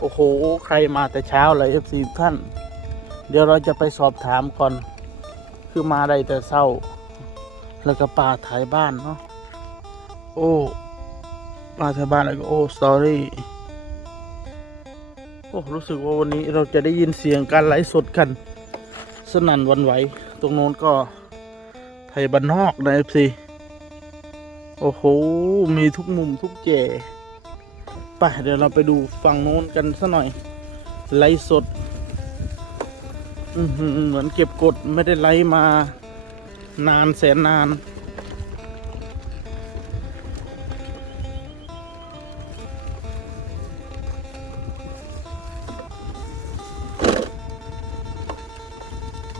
โอ้โห ใครมาแต่เช้าเลยเอฟซีท่าน เดี๋ยวเราจะไปสอบถามก่อน คือมาได้แต่เศร้า แล้วก็ป่าถ่ายบ้านเนาะ โอ้ป่าถ่ายบ้านแล้วก็โอ้สตอรี่ โอ้ รู้สึกว่าวันนี้เราจะได้ยินเสียงการไลฟ์สดกัน สนั่นวันไหว ตรงโน้นก็ไทยบ้านนอกนะเอฟซีโอ้โห มีทุกมุมทุกแจ่ ไปเดี๋ยวเราไปดูฝั่งโน้นกันสัหน่อย ไลฟ์สดเหมือนเก็บกดไม่ได้ไลฟ์มานานแสนนาน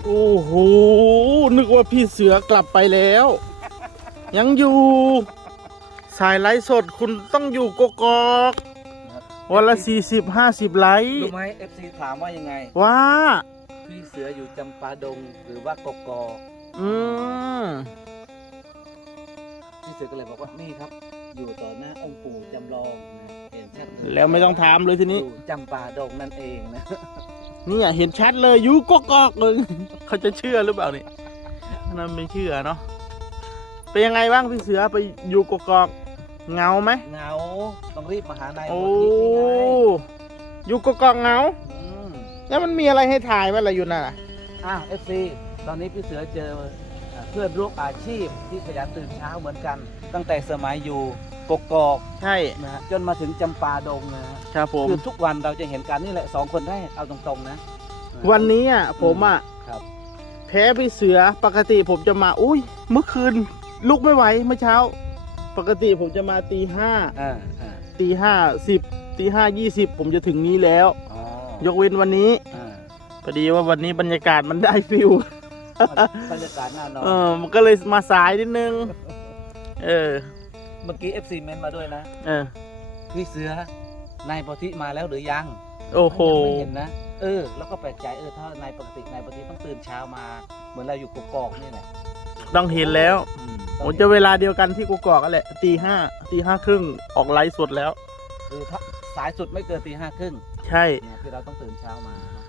โอ้โห นึกว่าพี่เสือกลับไปแล้ว ยังอยู่ สายไลฟ์สดคุณต้องอยู่กกอก วันละสี่สิบห้าสิบไลฟ์รู้ไหม FC ถามว่ายังไง ว่าพี่เสืออยู่จำปาดงหรือว่ากกอกอืมพี่เสือก็เลยบอกว่านี่ครับ อยู่ต่อหน้าองค์ปู่จำลองนะเห็นชัดเยแล้วไม่ต้องถามเลยทีนี้อยู่จำปาดงนั่นเองนะเนี่ยเห็นชัดเลยอยู่กกอกเลยเขาจะเชื่อหรือเปล่านี่นั่นไม่เชื่อเนาะเป็นยังไงบ้างพี่เสือไปอยู่กกอกเหงาไหมเหงา ต้องรีบมาหานายโอ้โมทินี่ไงอยู่กกอกเหงาอืมแล้วมันมีอะไรให้ถ่ายไหมอะไรอยู่น่ะอะ FC ตอนนี้พี่เสือเจออ่าเพื่อนร่วมอาชีพที่ขยันตื่นเช้าเหมือนกัน ตั้งแต่สมัยอยู่กกอกใช่นะฮะจนมาถึงจำปาดงนะฮะครับผมคือทุกวันเราจะเห็นกันนี่แหละสองคนแรกเอาตรงๆนะ วันนี้อะผมอะครับแพ้พี่เสือปกติผมจะมาอุ้ยเมื่อคืนลุกไม่ไหวเมื่อเช้า ปกติผมจะมาตีห้าอ่าอ่า ตีห้าสิบตีห้ายี่สิบผมจะถึงนี้แล้ว อ๋อยกเว้นวันนี้อ่าพอดีว่าวันนี้บรรยากาศมันได้ฟิล บรรยากาศน่านอนเออมันก็เลยมาสายนิดนึง เออ เมื่อกี้ FC เมนมาด้วยนะ เออ พี่เสือนายปฏิมาแล้วหรือยังโอ้โห ยังไม่เห็นนะ เออ แล้วก็แปลกใจเออถ้านายปกตินายปฏิต้องตื่นเช้ามา เหมือนเราอยู่กกอกนี่แหละต้องเห็นแล้วอืม ผมจะเวลาเดียวกันที่กูกอกกันแหละตีห้าตีห้าครึ่งออกไลฟ์สดแล้ว คือถ้าสายสุดไม่เกินตีห้าครึ่งใช่ เนี่ยที่เราต้องตื่นเช้ามานะครับ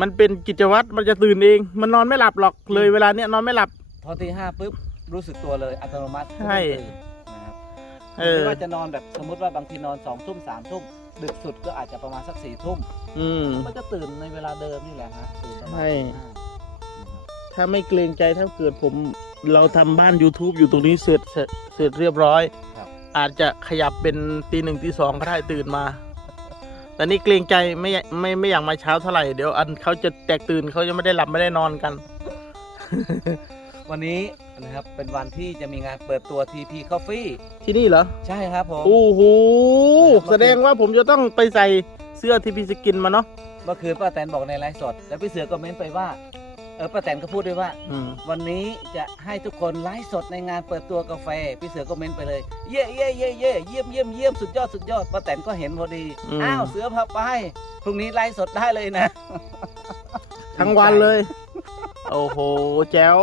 มันเป็นกิจวัตรมันจะตื่นเอง มันนอนไม่หลับหรอกเลยเวลาเนี้ยนอนไม่หลับ พอตีห้าปุ๊บรู้สึกตัวเลยอัตโนมัติใช่ตื่นนะครับเออ ไม่ว่าจะนอนแบบสมมติว่าบางทีนอนสองทุ่มสามทุ่มดึกสุดก็อาจจะประมาณสักสี่ทุ่มอืมก็จะตื่นในเวลาเดิมนี่แหละฮะตื่นประมาณใช่ ตีห้านะครับถ้าไม่เกรงใจถ้าเกิดผม เราทำบ้าน YouTube อยู่ตรงนี้เสร็จเสร็จเสร็จเรียบร้อย ครับ อาจจะขยับเป็นตีหนึ่งตีสองก็ได้ตื่นมา แต่นี่เกรงใจไม่อยากไม่ไม่อยากมาเช้าเท่าไหร่เดี๋ยวอันเขาจะแตกตื่นเขาจะไม่ได้หลับไม่ได้นอนกัน วันนี้นะครับเป็นวันที่จะมีงานเปิดตัว TP Coffee ที่นี่เหรอ ใช่ครับผมโอ้โหครับแสดงว่าผมจะต้องไปใส่เสื้อที่พี่สกินมาเนาะเมื่อคืนป้าแตนบอกในไลฟ์สด แล้วพี่เสือก็เม้นไปว่า เออป้าแตนก็พูดด้วยว่า อืมวันนี้จะให้ทุกคนไลฟ์สดในงานเปิดตัวกาแฟ พี่เสือก็เม้นไปเลย เย่เย่เย่เย่เยี่ยมเยี่ยมเยี่ยมสุดยอดสุดยอดป้าแตนก็เห็นพอดีอ้าวเสือพาไปพรุ่งนี้ไลฟ์สดได้เลยนะ ทั้งวันเลย โอ้โห แจ๋ว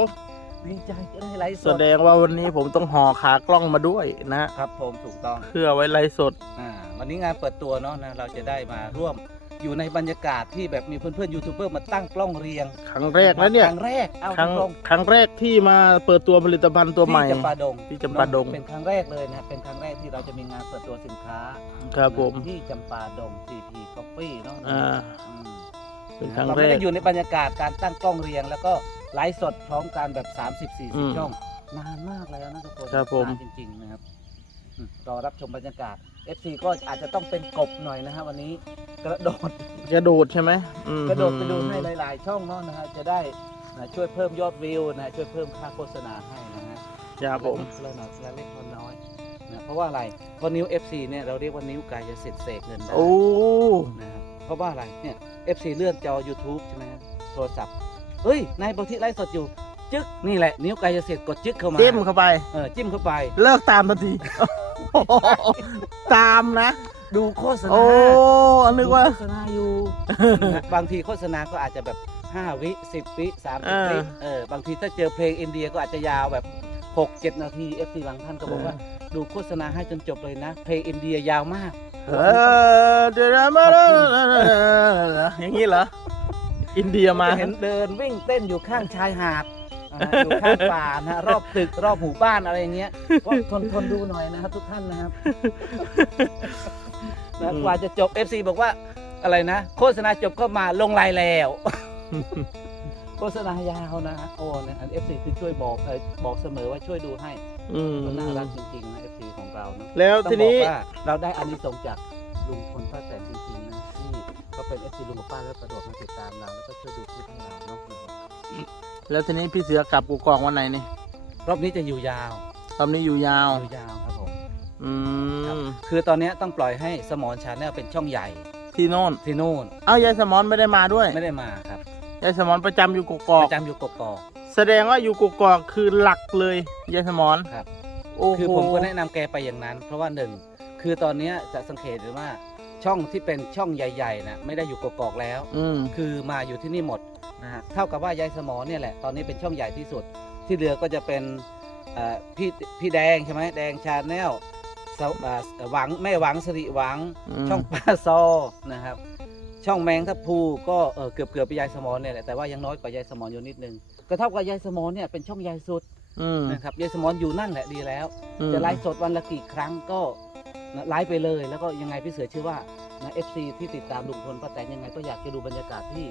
ดีใจจะได้ไลฟ์สแสดดงว่าวันนี้ผมต้องห่อขากล้องมาด้วยนะ ครับผมถูกต้อง เพื่อไว้ไลฟ์สด อ่าวันนี้งานเปิดตัวเนาะนะเราจะได้มาร่วม อยู่ในบรรยากาศที่แบบมีเพื่อนๆยูทูบเบอร์มาตั้งกล้องเรียงครั้งแรกแล้วเนี่ยครั้งแรกเอาครั้งตรงครั้งแรกที่มาเปิดตัวผลิตภัณฑ์ตัวๆใหม่ที่จำปาดงที่จำปาดงเป็นครั้งแรกเลยนะเป็นครั้งแรกที่เราจะมีงานเปิดตัวสินค้าครับผมที่จำปาดง CP Coffee เนาะอ่าอืมเป็นครั้งเราแรไม่กได้อยู่ในบรรยากาศการตั้งกล้องเรียง แล้วก็ไลฟ์สดพร้อมกันแบบ 30อืม40ช่องนานมากแล้วนะทุกคนครับผมนานจริงๆนะครับอืมรอรับชมบรรยากาศ FC ก็อาจจะต้องเป็นกบหน่อยนะฮะวันนี้ กระโดดกระโดดใช่ไหมอืมกระโดดไปดูให้หลาย ๆ ช่องเนาะนะฮะจะได้นะช่วยเพิ่มยอดวิวนะช่วยเพิ่มค่าโฆษณาให้นะฮะครับผมเล็กๆน้อยๆเล็กๆน้อยๆนะเพราะว่าอะไรเพราะนิ้ว FC เนี่ยเราเรียกว่านิ้วกายจะเสร็จเสกเงินได้โอ้นะครับเพราะว่าอะไรเนี่ย FC เลื่อนจอ YouTube ใช่ไหมฮะโทรศัพท์เฮ้ยนายบางที่ไลฟ์สดอยู่จึ๊กนี่แหละนิ้วกายจะเสร็จกดจึ๊กเข้ามาจิ้มเข้าไปเออจิ้มเข้าไป เลิกตามทันที ตามนะ ดูโฆษณาโอ้นึกว่า ดูโฆษณาอยู่นะบางทีโฆษณาก็อาจจะแบบ 5 วิ 10 วิ30วิเออเออบางทีถ้าเจอเพลงอินเดียก็อาจจะยาวแบบ 6 7 นาที FC บางท่านก็บอกว่า ดูโฆษณาให้จนจบเลยนะ เพลงอินเดียยาวมาก เออเดี๋ยวมาอย่างนี้เหรอ อินเดียมาจะเห็นเดินวิ่งเต้นอยู่ข้างชายหาด นะฮะอยู่ข้างป่านะฮะรอบตึกรอบหมู่บ้านอะไรอย่างเงี้ยก็ทนทนดูหน่อยนะครับ ทุกท่านนะครับนะอืมกว่าจะจบ FC บอกว่าอะไรนะ โฆษณาจบก็มาลงไลน์แล้ว โฆษณายาวนะฮะโอ้เนี่ยอัน FC คือช่วยบอกเออบอกเสมอว่าช่วยดูให้อืมก็น่ารักจริงๆนะ FC ของเราเนอะแล้วต้องทีบอนี้กว่าเราได้อานิสงส์จากลุงพลป้าแตนจริงๆนะที่เขาเป็น FC ลุงกับป้าแล้วกระโดดมาติดตามเราแล้วก็ช่วยดูคลิปให้เราเนาะ แล้วทีนี้พี่เสือกลับกูกองวันไหนนี่รอบนี้จะอยู่ยาวรอบนี้อยู่ยาว อยู่ยาวครับผมอืมคือตอนนี้ต้องปล่อยให้สมอนชาแนลเป็นช่องใหญ่ที่โน่นที่นู่นเอ้ายายสมอนไม่ได้มาด้วยไม่ได้มาครับยายสมอนประจำอยู่กกปอกระจำอยู่กกอกแสดงว่าอยู่กกอกคือหลักเลยยายสมอนครับ โอ้โหคือผมก็แนะนำแกไปอย่างนั้น เพราะว่าหนึ่งคือตอนนี้จะสังเกตหรือว่าช่องที่เป็นช่องใหญ่ๆนะไม่ได้อยู่กกอกแล้ว อืมคือมาอยู่ที่นี่หมด นะฮะเท่ากับว่ายายสมอเนี่ยแหละตอนนี้เป็นช่องใหญ่ที่สุด ที่เหลือก็จะเป็นเอ่อพี่พี่แดงใช่ไหมแดงชาแนลสวอ่าหวังแม่หวังสิริหวัง มช่องปลาซอนะครับ ช่องแมงทับพลูก็เออเกือบเกือบไปยายสมอเนี่ยแหละแต่ว่ายังน้อยกว่ายายสมออยู่นิดนึงก็เท่ากับยายสมอเนี่ยเป็นช่องใหญ่สุดอืมนะครับยายสมออยู่นั่นแหละดีแล้ว อืมจะไลฟ์สดวันละกี่ครั้งก็นะไลฟ์ไปเลย แล้วก็ยังไงพี่เสือเชื่อว่านะเอฟซีที่ติดตามลุงพลป้าแตนยังไงก็อยากจะดูบรรยากาศที่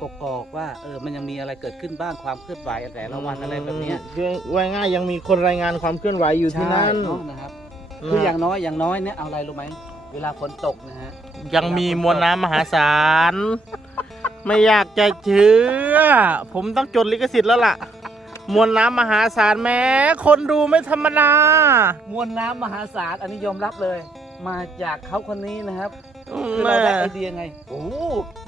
กกอกว่าเออมันยังมีอะไรเกิดขึ้นบ้างความเคลื่อนไหวแต่ละวันอะไรแบบเนี้ยคือว่าง่ายยังมีคนรายงานความเคลื่อนไหวอยู่ที่นั่นใช่เอะนะครับคืออย่างน้อยอย่างน้อยเนี่ยเอาอะไรรู้ไหมเวลาฝนตกนะฮะยังมีมวลน้ำมหาศาล ไม่อยากจะเชื่อ ผมต้องจดลิขสิทธิ์แล้วล่ะ มวลน้ำมหาศาลแม้ คนดูไม่ธรรมดามวลน้ำมหาศาลอันนี้ยอมรับเลย มาจากเขาคนนี้นะครับอืม คือเราได้ไอเดียไง โอ้โห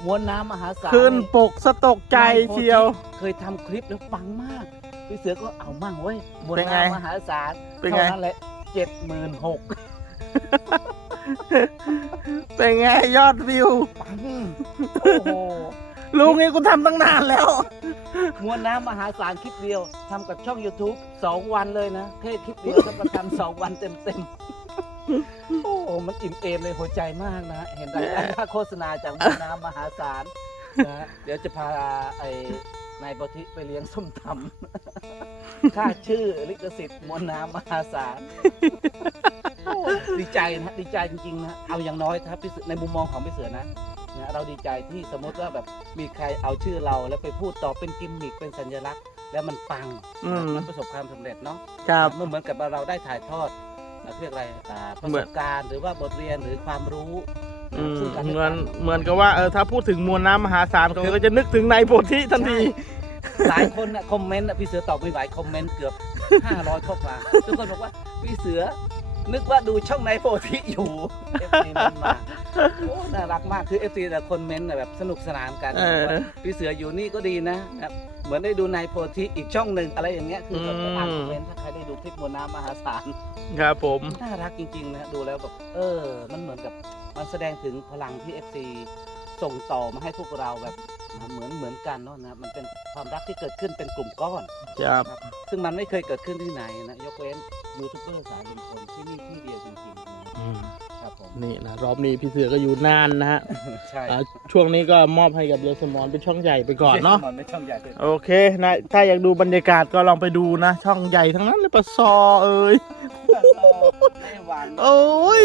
มวลน้ำมหาศาลขึ้นนี่ปกสะตกใจเชียว เคยทำคลิปแล้วปังมาก พี่เสือก็เอามั่งเว้ยมวลเป็นไง น้ำมหาศาลเป็นไงเท่านั้นแหละเจ็ดหมื่นหกเป็นไงยอดวิว ปังโอ้โห ลุงนี่กูทำตั้งนานแล้ว มวลน้ำมหาศาลคลิปเดียวทำกับช่อง YouTube สองวันเลยนะแค่คลิปเดียวก็ทำสองวันเต็มๆโอ้โหมันอิ่มเอมในหัวใจมากนะ เห็นรายได้ค่าโฆษณาจากมวลน้ำมหาศาลนะ เดี๋ยวจะพาไอ้นายบทิไปเลี้ยงส้มตำค่าชื่อลิขสิทธิ์มวลน้ำมหาศาลโอ้ดีใจนะดีใจจริงๆนะเอาอย่างน้อยถ้าพี่เสือในมุมมองของพี่เสือนะนะเราดีใจที่สมมติว่าแบบมีใครเอาชื่อเราแล้วไปพูดต่อเป็นกิมมิคเป็นสัญลักษณ์ แล้วมันปังอืม มันประสบความสำเร็จเนาะครับ มันเหมือนกับเราได้ถ่ายทอด เอ่อเรียกอะไรอ่าประเหมืสอนบการณ์หรือว่าบทเรียนหรือความรู้อืมซึ่งกันเหและมือนกันเหมือนกับว่าเออถ้าพูดถึงมวลน้ำมหาศาลเขาก็จะนึกถึงนายโพธิทันที หลายคนนะคอมเมนต์นะพี่เสือตอบไม่ไหวคอมเมนต์เกือบ 500ข้อความทุกคนบอกว่าพี่เสือ นึกว่าดูช่องในโพธิอยู่เอฟซีมันมาโอ้น่ารักมากคือเอฟซีแต่คนเมนต์น่ะแบบสนุกสนานกันเออ ว่าพี่เสืออยู่นี่ก็ดีนะครับ เหมือนได้ดูในโพธิอีกช่องหนึ่งอะไรอย่างเงี้ยคือแบบอืมอ่านคอมเมนต์ถ้าใครได้ดูคลิปมวลน้ำมหาศาลครับผมน่ารักจริงๆนะดูแล้วแบบเออ มันเหมือนกับมันแสดงถึงพลังที่ FC ส่งต่อมาให้พวกเราแบบเหมือนเหมือนกันเนาะนะมันเป็นความรักที่เกิดขึ้นเป็นกลุ่มก้อนครับนะครับซึ่งมันไม่เคยเกิดขึ้นที่ไหนนะยกเว้นยูทูบเบอร์สายลุงพลที่นี่ที่เดียวจริงๆนะอืม ครับผม นี่นะรอบนี้พี่เสือก็อยู่นานนะฮะใช่อ่าช่วงนี้ก็มอบให้กับเรือสมอนเป็นช่องใหญ่ไปก่อนเนาะ มันไม่ช่องใหญ่เลยโอเคนะถ้าอยากดูบรรยากาศก็ลองไปดูนะ ช่องใหญ่ทั้งนั้นเลยปะซอเอ้ย ไม่หวานโอ้ย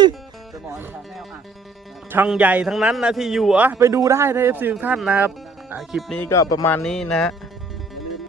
สมอนชาแนลอะช่องใหญ่ทั้งนั้นนะที่อยู่อะไปดูได้ในเอฟซีทุกท่านนะครับอ่าคลิปนี้ก็ประมาณนี้นะฮะค